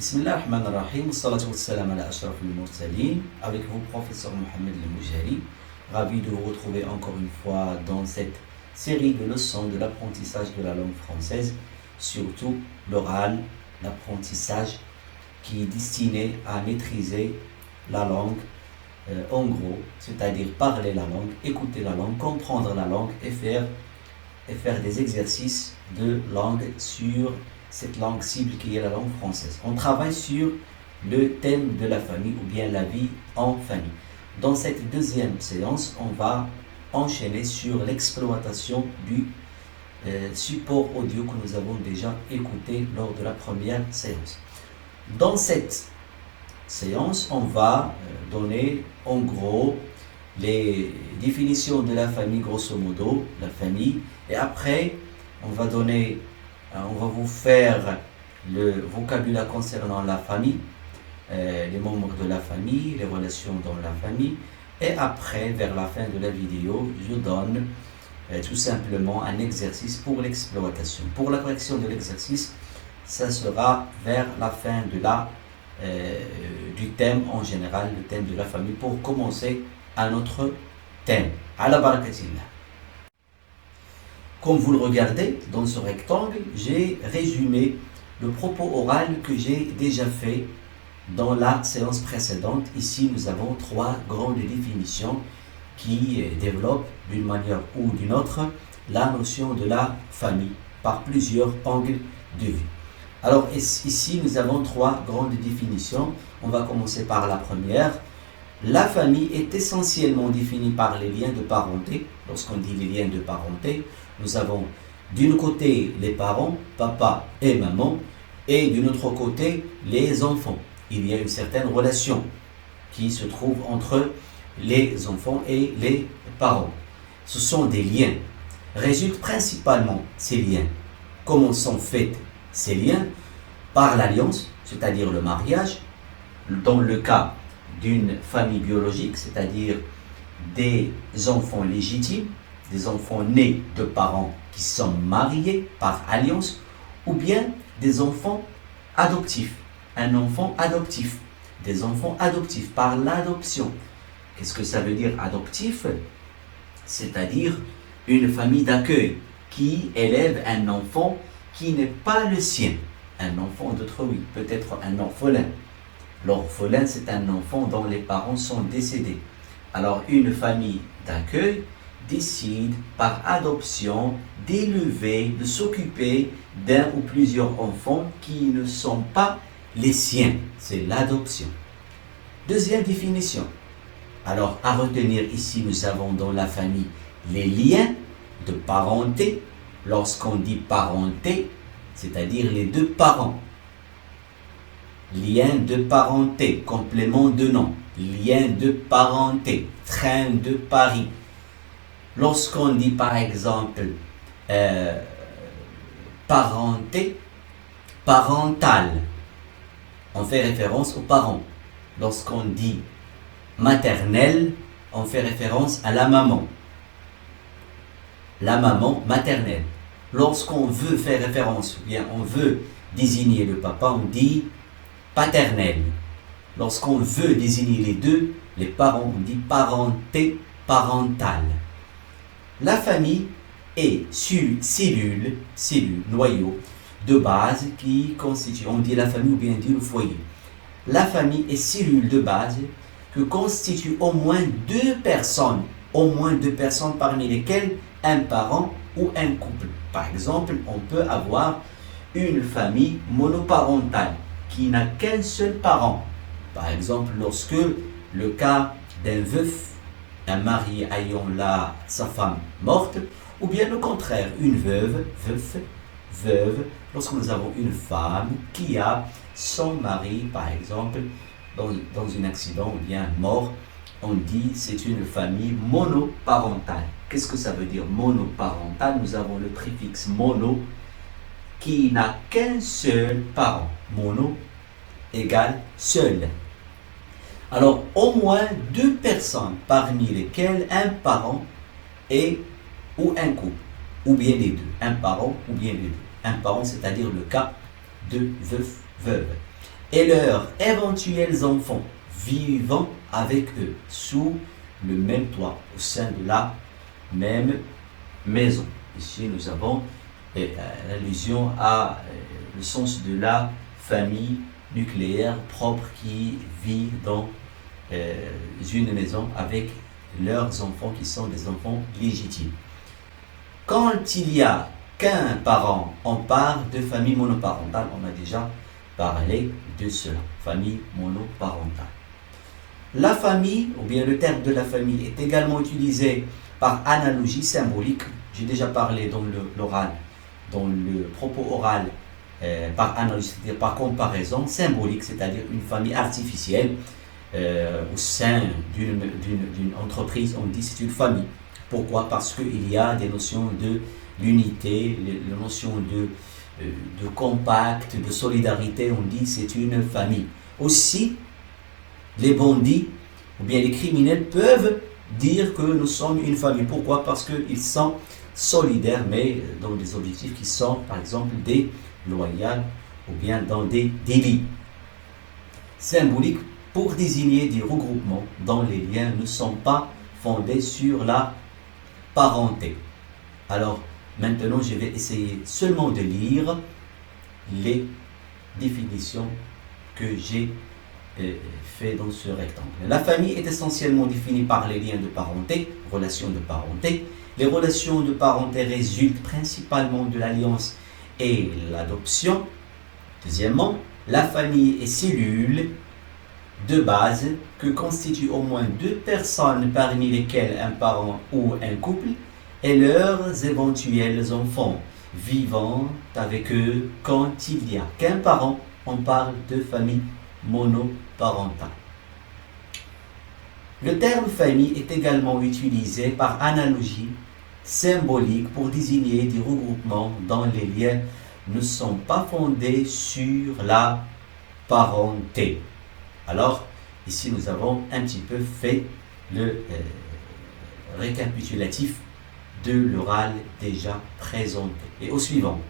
Bismillah ar-Rahman ar-Rahim, salatu wassalam ala ashraf al-mursalin, avec vous, professeur Mohamed El-Moujari, ravi de vous retrouver encore une fois dans cette série de leçons de l'apprentissage de la langue française, surtout l'oral, l'apprentissage qui est destiné à maîtriser la langue en gros, c'est-à-dire parler la langue, écouter la langue, comprendre la langue et faire des exercices de langue sur cette langue cible qui est la langue française. On travaille sur le thème de la famille ou bien la vie en famille. Dans cette deuxième séance, on va enchaîner sur l'exploitation du support audio que nous avons déjà écouté lors de la première séance. Dans cette séance, on va donner en gros les définitions de la famille, grosso modo, la famille, et après on va vous faire le vocabulaire concernant la famille, les membres de la famille, les relations dans la famille, et après, vers la fin de la vidéo, je donne tout simplement un exercice pour l'exploitation. Pour la correction de l'exercice, ça sera vers la fin du thème en général, le thème de la famille, pour commencer un autre thème. Ala barakatillah. Comme vous le regardez dans ce rectangle, j'ai résumé le propos oral que j'ai déjà fait dans la séance précédente. Ici, nous avons trois grandes définitions qui développent d'une manière ou d'une autre la notion de la famille par plusieurs angles de vue. Alors ici, nous avons trois grandes définitions. On va commencer par la première. La famille est essentiellement définie par les liens de parenté. Lorsqu'on dit les liens de parenté, nous avons d'un côté les parents, papa et maman, et d'un autre côté les enfants. Il y a une certaine relation qui se trouve entre les enfants et les parents. Ce sont des liens. Résultent principalement ces liens. Comment sont faits ces liens? Par l'alliance, c'est-à-dire le mariage, dans le cas d'une famille biologique, c'est-à-dire des enfants légitimes, des enfants nés de parents qui sont mariés par alliance, ou bien des enfants adoptifs, un enfant adoptif, des enfants adoptifs par l'adoption. Qu'est-ce que ça veut dire adoptif? C'est-à-dire une famille d'accueil qui élève un enfant qui n'est pas le sien, un enfant d'autrui, peut-être un orphelin. L'orphelin, c'est un enfant dont les parents sont décédés. Alors une famille d'accueil décide par adoption d'élever, de s'occuper d'un ou plusieurs enfants qui ne sont pas les siens. C'est l'adoption. Deuxième définition. Alors à retenir ici, nous avons dans la famille les liens de parenté. Lorsqu'on dit parenté, c'est-à-dire les deux parents. Lien de parenté, complément de nom. Lien de parenté, train de Paris. Lorsqu'on dit par exemple parenté, parentale, on fait référence aux parents. Lorsqu'on dit maternelle, on fait référence à la maman. La maman maternelle. Lorsqu'on veut faire référence, ou bien on veut désigner le papa, on dit paternel. Lorsqu'on veut désigner les deux, les parents, on dit parenté, parentale. La famille est cellule, noyau de base qui constitue, on dit la famille ou bien on dit le foyer. La famille est cellule de base que constitue au moins deux personnes parmi lesquelles un parent ou un couple. Par exemple, on peut avoir une famille monoparentale qui n'a qu'un seul parent. Par exemple, lorsque le cas d'un veuf, un mari ayant sa femme morte, ou bien le contraire, une veuve, lorsque nous avons une femme qui a son mari, par exemple, dans un accident ou bien mort, on dit c'est une famille monoparentale. Qu'est-ce que ça veut dire monoparentale? Nous avons le préfixe mono qui n'a qu'un seul parent. Mono égale seul. Alors, au moins deux personnes parmi lesquelles un parent ou un couple, ou bien les deux. Un parent ou bien les deux. Un parent, c'est-à-dire le cas de veuf, veuve. et leurs éventuels enfants vivant avec eux sous le même toit, au sein de la même maison. Ici, nous avons l'allusion à le sens de la famille nucléaire propre qui vit dans une maison avec leurs enfants qui sont des enfants légitimes. Quand il y a qu'un parent, on parle de famille monoparentale. On a déjà parlé de cela, famille monoparentale. La famille, ou bien le terme de la famille, est également utilisé par analogie symbolique. J'ai déjà parlé dans l'oral, dans le propos oral, par analogie, c'est-à-dire par comparaison symbolique, c'est-à-dire une famille artificielle au sein d'une entreprise. On dit c'est une famille. Pourquoi? Parce qu'il y a des notions de l'unité, les notions de compact, de solidarité. On dit c'est une famille. Aussi, les bandits ou bien les criminels peuvent dire que nous sommes une famille. Pourquoi? Parce qu'ils sont solidaires, mais dans des objectifs qui sont, par exemple, des loyaux ou bien dans des délits symboliques pour désigner des regroupements dont les liens ne sont pas fondés sur la parenté. Alors, maintenant, je vais essayer seulement de lire les définitions que j'ai fait dans ce rectangle. La famille est essentiellement définie par les liens de parenté, relations de parenté. Les relations de parenté résultent principalement de l'alliance et l'adoption. Deuxièmement, la famille est cellule de base que constituent au moins deux personnes parmi lesquelles un parent ou un couple et leurs éventuels enfants vivant avec eux quand il n'y a qu'un parent. On parle de famille monoparentale. Le terme famille est également utilisé par analogie symbolique pour désigner des regroupements dont les liens ne sont pas fondés sur la parenté. Alors, ici, nous avons un petit peu fait le récapitulatif de l'oral déjà présenté. Et au suivant.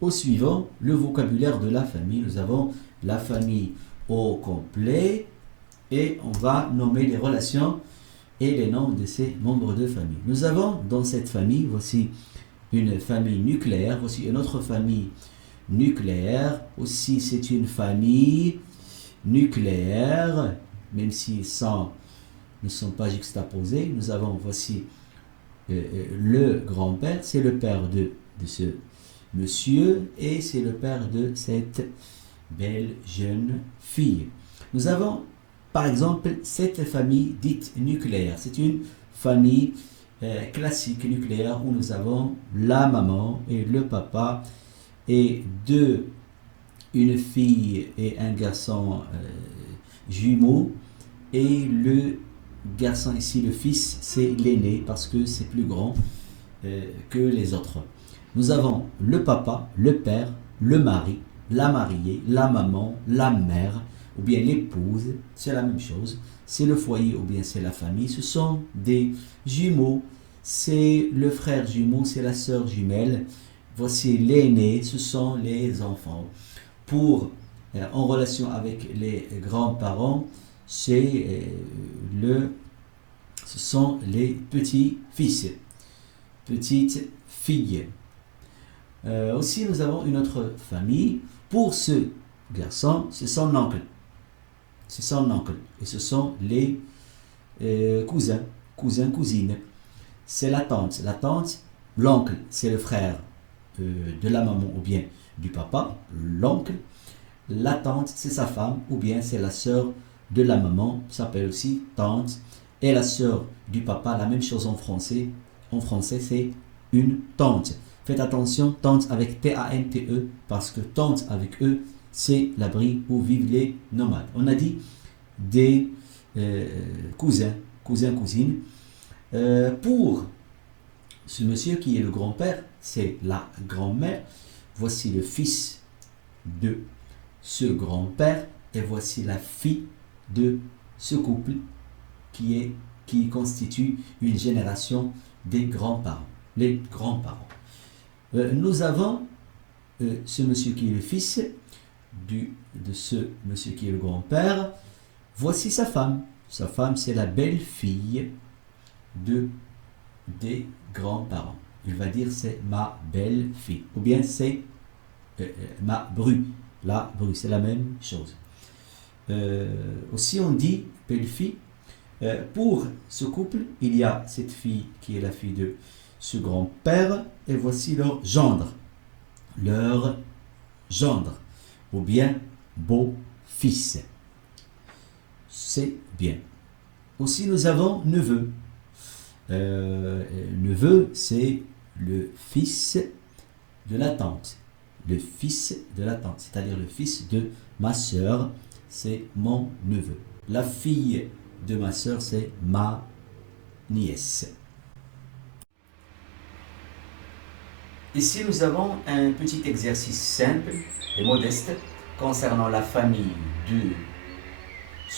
Au suivant, le vocabulaire de la famille. Nous avons la famille au complet et on va nommer les relations et les noms de ces membres de famille. Nous avons dans cette famille, voici une famille nucléaire, voici une autre famille nucléaire. Aussi, c'est une famille nucléaire, même si ne sont pas juxtaposés. Nous avons voici le grand-père, c'est le père de ce monsieur et c'est le père de cette belle jeune fille. Nous avons par exemple cette famille dite nucléaire. C'est une famille classique nucléaire où nous avons la maman et le papa et une fille et un garçon jumeaux, et le garçon ici, le fils, c'est l'aîné parce que c'est plus grand que les autres. Nous avons le papa, le père, le mari, la mariée, la maman, la mère, ou bien l'épouse, c'est la même chose. C'est le foyer ou bien c'est la famille. Ce sont des jumeaux, c'est le frère jumeau, c'est la sœur jumelle. Voici l'aîné, ce sont les enfants. En relation avec les grands-parents, ce sont les petits-fils, petites filles. Aussi, nous avons une autre famille. Pour ce garçon, c'est son oncle. C'est son oncle. Et ce sont les cousin, cousin, cousine. C'est la tante. La tante, l'oncle, c'est le frère de la maman ou bien du papa, l'oncle. La tante, c'est sa femme ou bien c'est la sœur de la maman, ça s'appelle aussi tante. Et la sœur du papa, la même chose en français. En français, c'est une tante. Faites attention, tante avec T-A-N-T-E, parce que tante avec E, c'est l'abri où vivent les nomades. On a dit des cousins, cousines. Pour ce monsieur qui est le grand-père, c'est la grand-mère. Voici le fils de ce grand-père et voici la fille de ce couple qui constitue une génération des grands-parents, les grands-parents. Nous avons ce monsieur qui est le fils de ce monsieur qui est le grand-père. Voici sa femme. Sa femme, c'est la belle-fille des grands-parents. Il va dire c'est ma belle-fille. Ou bien c'est ma bru. La bru, c'est la même chose. Aussi on dit belle-fille. Pour ce couple, il y a cette fille qui est la fille de ce grand-père et voici leur gendre. Leur gendre. Ou bien beau-fils. C'est bien. Aussi nous avons neveu. Neveu, c'est le fils de la tante. Le fils de la tante, c'est-à-dire le fils de ma sœur, c'est mon neveu. La fille de ma sœur, c'est ma nièce. Ici, nous avons un petit exercice simple et modeste concernant la famille de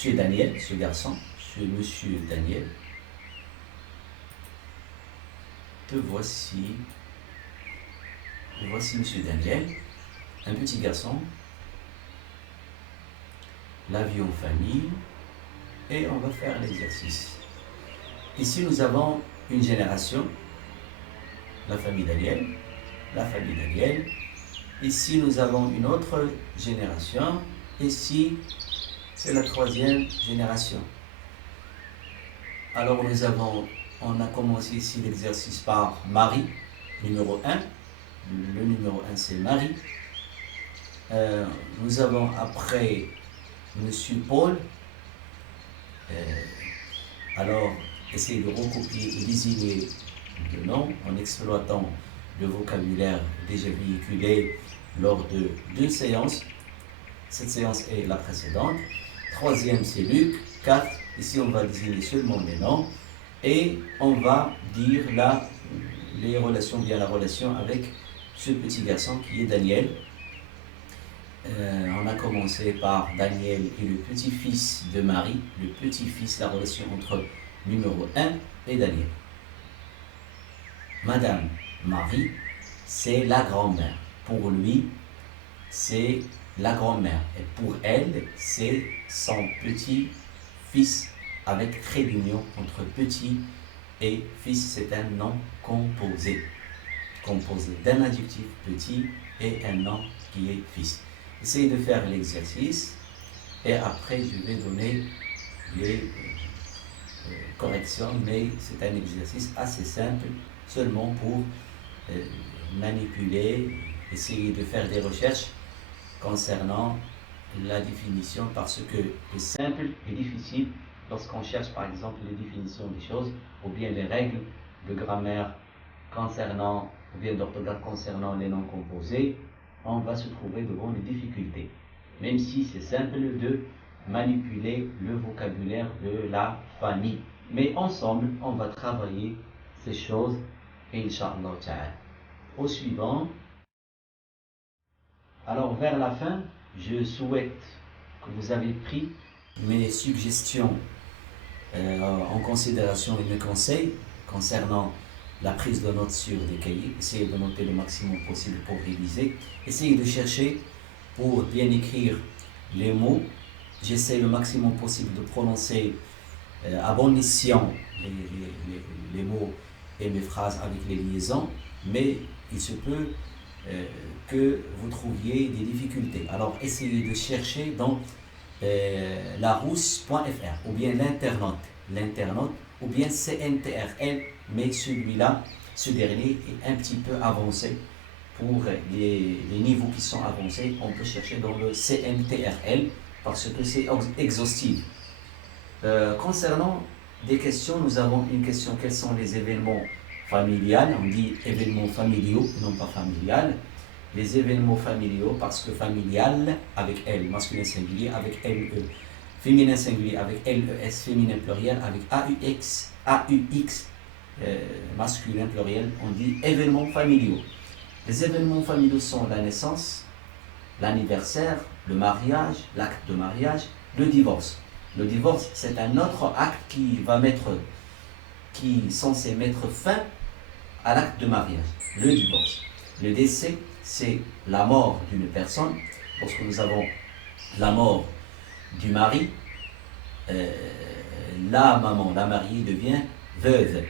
M. Daniel, ce garçon, ce monsieur Daniel. Te voici M. Daniel, un petit garçon, la vie en famille, et on va faire l'exercice. Ici, nous avons une génération, la famille Daniel, Ici, nous avons une autre génération. Ici, c'est la troisième génération. Alors, on a commencé ici l'exercice par Marie, numéro 1. Le numéro 1, c'est Marie. Nous avons après Monsieur Paul. Alors, essayez de recopier et désigner le nom en exploitant le vocabulaire déjà véhiculé lors de 2 séances. Cette séance est la précédente. Troisième, c'est Luc. 4, ici on va désigner seulement les noms. Et on va dire là les relations, bien la relation avec ce petit garçon qui est Daniel. On a commencé par Daniel et le petit-fils de Marie, le petit-fils, la relation entre numéro 1 et Daniel. Madame Marie, c'est la grand-mère. Pour lui, c'est la grand-mère. Et pour elle, c'est son petit-fils avec trait d'union entre petit et fils. C'est un nom composé. Composé d'un adjectif petit et un nom qui est fils. Essayez de faire l'exercice et après je vais donner les corrections, mais c'est un exercice assez simple seulement pour manipuler, essayer de faire des recherches concernant la définition, parce que le simple est difficile lorsqu'on cherche par exemple les définitions des choses ou bien les règles de grammaire concernant, ou bien d'orthographe concernant les noms composés. On va se trouver devant des difficultés, même si c'est simple de manipuler le vocabulaire de la famille. Mais ensemble, on va travailler ces choses, Inch'Allah Ta'ala. Au suivant, alors vers la fin, je souhaite que vous avez pris mes suggestions en considération et mes conseils concernant la prise de notes sur des cahiers. Essayez de noter le maximum possible pour réviser. Essayez de chercher pour bien écrire les mots. J'essaie le maximum possible de prononcer à bon escient les mots et mes phrases avec les liaisons, mais il se peut que vous trouviez des difficultés. Alors essayez de chercher dans larousse.fr ou bien l'internaute. l'internaute, ou bien CNTRL, mais celui-là, ce dernier est un petit peu avancé. Pour les niveaux qui sont avancés, on peut chercher dans le CNTRL parce que c'est exhaustif. Concernant des questions, nous avons une question: quels sont les événements familiales? On dit événements familiaux, non pas familial. Les événements familiaux, parce que familial avec L, masculin singulier avec LE, féminin singulier avec LES, féminin pluriel avec AUX, masculin pluriel, on dit événements familiaux. Les événements familiaux sont la naissance, l'anniversaire, le mariage, l'acte de mariage, le divorce. Le divorce, c'est un autre acte qui est censé mettre fin à l'acte de mariage, le divorce. Le décès, c'est la mort d'une personne. Lorsque nous avons la mort du mari, la maman, la mariée devient veuve.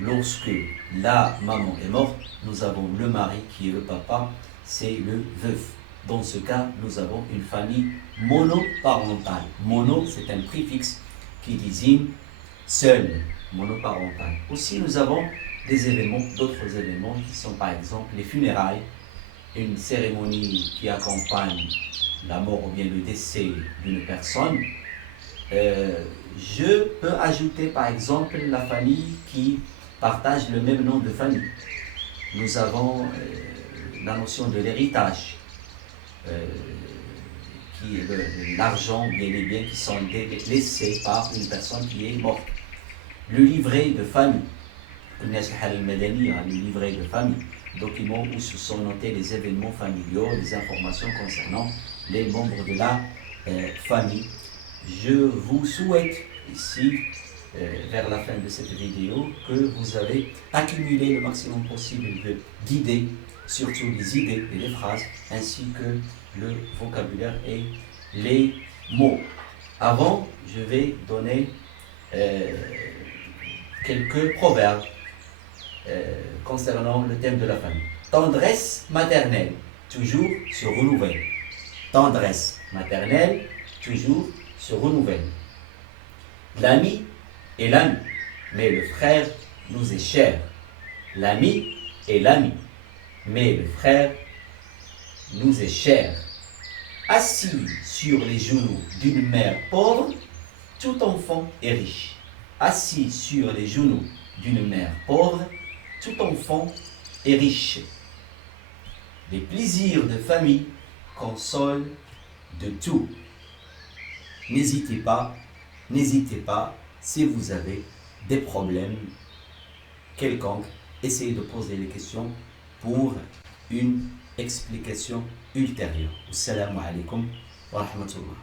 Lorsque la maman est morte, nous avons le mari qui est le papa, c'est le veuf. Dans ce cas, nous avons une famille monoparentale. Mono, c'est un préfixe qui désigne seul, monoparental. Aussi, nous avons d'autres événements qui sont par exemple les funérailles, une cérémonie qui accompagne la mort ou bien le décès d'une personne. Je peux ajouter par exemple la famille qui partage le même nom de famille. Nous avons la notion de l'héritage, qui est l'argent, bien les biens qui sont laissés par une personne qui est morte. Le livret de famille, le livret de famille, document où se sont notés les événements familiaux, les informations concernant les membres de la famille. Je vous souhaite ici, vers la fin de cette vidéo, que vous avez accumulé le maximum possible d'idées, surtout les idées et les phrases, ainsi que le vocabulaire et les mots. Avant, je vais donner quelques proverbes concernant le thème de la famille. Tendresse maternelle, toujours se renouvelle. Tendresse maternelle, toujours se renouvelle. L'ami est l'ami, mais le frère nous est cher. L'ami est l'ami, mais le frère nous est cher. Assis sur les genoux d'une mère pauvre, tout enfant est riche. Assis sur les genoux d'une mère pauvre, tout enfant est riche. Les plaisirs de famille consolent de tout. N'hésitez pas, si vous avez des problèmes quelconques, essayez de poser les questions pour une explication ultérieure. Assalamu alaikum wa rahmatullah.